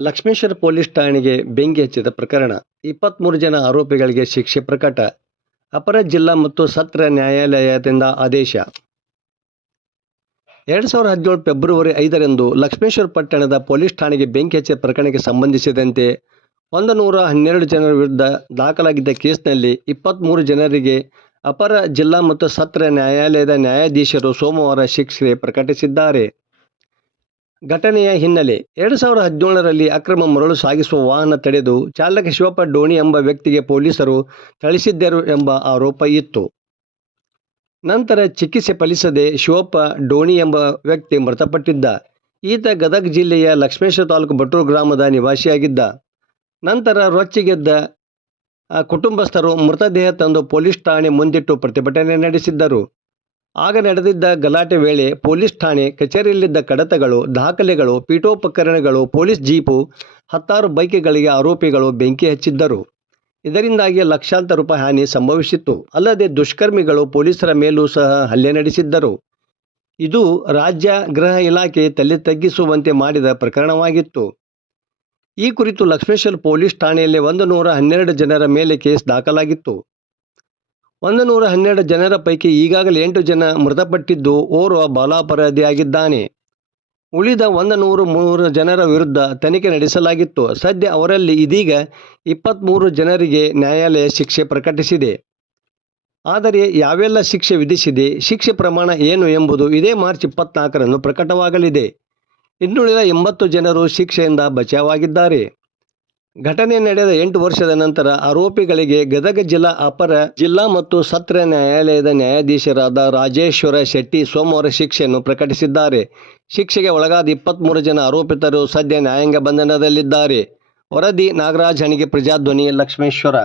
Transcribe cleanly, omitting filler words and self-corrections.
Lakshmeshwar police ಠಾಣೆಗೆ ಬೆಂಕಿ ಹಚ್ಚಿದ ಪ್ರಕರಣ. 23 ಜನ ಆರೋಪಿಗಳಿಗೆ ಶಿಕ್ಷೆ ಪ್ರಕಟ. ಅಪರ ಜಿಲ್ಲಾ ಮತ್ತು ಸತ್ರ ನ್ಯಾಯಾಲಯದಿಂದ ಆದೇಶ. 2017 ಫೆಬ್ರವರಿ 5ರಂದು ಲಕ್ಷ್ಮೇಶ್ವರ ಪಟ್ಟಣದ ಪೊಲೀಸ್ ಠಾಣೆಗೆ ಬೆಂಕಿ ಹಚ್ಚಿದ ಪ್ರಕರಣಕ್ಕೆ ಸಂಬಂಧಿಸಿದಂತೆ 112 ಜನರ ವಿರುದ್ಧ ದಾಖಲಾಗಿದ್ದ ಕೇಸ್ನಲ್ಲಿ 23 ಜನರಿಗೆ ಅಪರ ಜಿಲ್ಲಾ ಮತ್ತು ಸತ್ರ ನ್ಯಾಯಾಲಯದ ನ್ಯಾಯಾಧೀಶರು ಸೋಮವಾರ ಶಿಕ್ಷೆ ಪ್ರಕಟಿಸಿದ್ದಾರೆ. ಘಟನೆಯ ಹಿನ್ನೆಲೆ 2017ರಲ್ಲಿ ಅಕ್ರಮ ಮರಳು ಸಾಗಿಸುವ ವಾಹನ ತಡೆದು ಚಾಲಕ ಶಿವಪ್ಪ ಡೋಣಿ ಎಂಬ ವ್ಯಕ್ತಿಗೆ ಪೊಲೀಸರು ಥಳಿಸಿದ್ದರು ಎಂಬ ಆರೋಪ ಇತ್ತು. ನಂತರ ಚಿಕಿತ್ಸೆ ಫಲಿಸದೆ ಶಿವಪ್ಪ ಡೋಣಿ ಎಂಬ ವ್ಯಕ್ತಿ ಮೃತಪಟ್ಟಿದ್ದ. ಈತ ಗದಗ ಜಿಲ್ಲೆಯ ಲಕ್ಷ್ಮೇಶ್ವರ ತಾಲೂಕು ಬಟೂರು ಗ್ರಾಮದ ನಿವಾಸಿಯಾಗಿದ್ದ. ನಂತರ ರೊಚ್ಚಿಗೆದ್ದ ಕುಟುಂಬಸ್ಥರು ಮೃತದೇಹ ತಂದು ಪೊಲೀಸ್ ಠಾಣೆ ಮುಂದಿಟ್ಟು ಪ್ರತಿಭಟನೆ ನಡೆಸಿದ್ದರು. ಆಗ ನಡೆದಿದ್ದ ಗಲಾಟೆ ವೇಳೆ ಪೊಲೀಸ್ ಠಾಣೆ ಕಚೇರಿಯಲ್ಲಿದ್ದ ಕಡತಗಳು, ದಾಖಲೆಗಳು, ಪೀಠೋಪಕರಣಗಳು, ಪೊಲೀಸ್ ಜೀಪು, 10 ಬೈಕ್ಗಳಿಗೆ ಆರೋಪಿಗಳು ಬೆಂಕಿ ಹಚ್ಚಿದ್ದರು. ಇದರಿಂದಾಗಿ ಲಕ್ಷಾಂತರ ರೂಪಾಯಿ ಹಾನಿ ಸಂಭವಿಸಿತ್ತು. ಅಲ್ಲದೆ ದುಷ್ಕರ್ಮಿಗಳು ಪೊಲೀಸರ ಮೇಲೂ ಸಹ ಹಲ್ಲೆ ನಡೆಸಿದ್ದರು. ಇದು ರಾಜ್ಯ ಗೃಹ ಇಲಾಖೆ ತಲೆ ತಗ್ಗಿಸುವಂತೆ ಮಾಡಿದ ಪ್ರಕರಣವಾಗಿತ್ತು. ಈ ಕುರಿತು ಲಕ್ಷ್ಮೇಶ್ವರ ಪೊಲೀಸ್ ಠಾಣೆಯಲ್ಲಿ 112 ಜನರ ಮೇಲೆ ಕೇಸ್ ದಾಖಲಾಗಿತ್ತು. 112 ಜನರ ಪೈಕಿ ಈಗಾಗಲೇ 8 ಜನ ಮೃತಪಟ್ಟಿದ್ದು, ಓರ್ವ ಬಾಲಾಪರಾಧಿಯಾಗಿದ್ದಾನೆ. ಉಳಿದ 103 ಜನರ ವಿರುದ್ಧ ತನಿಖೆ ನಡೆಸಲಾಗಿತ್ತು. ಸದ್ಯ ಅವರಲ್ಲಿ ಇದೀಗ 23 ಜನರಿಗೆ ನ್ಯಾಯಾಲಯ ಶಿಕ್ಷೆ ಪ್ರಕಟಿಸಿದೆ. ಆದರೆ ಯಾವೆಲ್ಲ ಶಿಕ್ಷೆ ವಿಧಿಸಿದೆ, ಶಿಕ್ಷೆ ಪ್ರಮಾಣ ಏನು ಎಂಬುದು ಇದೇ ಮಾರ್ಚ್ 24ರಂದು ಪ್ರಕಟವಾಗಲಿದೆ. ಇನ್ನುಳಿದ 80 ಜನರು ಶಿಕ್ಷೆಯಿಂದ ಬಚಾವಾಗಿದ್ದಾರೆ. ಘಟನೆ ನಡೆದ 8 ವರ್ಷದ ನಂತರ ಆರೋಪಿಗಳಿಗೆ ಗದಗ ಜಿಲ್ಲಾ ಅಪರ ಜಿಲ್ಲಾ ಮತ್ತು ಸತ್ರ ನ್ಯಾಯಾಲಯದ ನ್ಯಾಯಾಧೀಶರಾದ ರಾಜೇಶ್ವರ ಶೆಟ್ಟಿ ಸೋಮವಾರ ಶಿಕ್ಷೆಯನ್ನು ಪ್ರಕಟಿಸಿದ್ದಾರೆ. ಶಿಕ್ಷೆಗೆ ಒಳಗಾದ 23 ಜನ ಆರೋಪಿತರು ಸದ್ಯ ನ್ಯಾಯಾಂಗ ಬಂಧನದಲ್ಲಿದ್ದಾರೆ. ವರದಿ ನಾಗರಾಜ್ ಹಣಿಗೆ, ಪ್ರಜಾಧ್ವನಿ, ಲಕ್ಷ್ಮೇಶ್ವರ.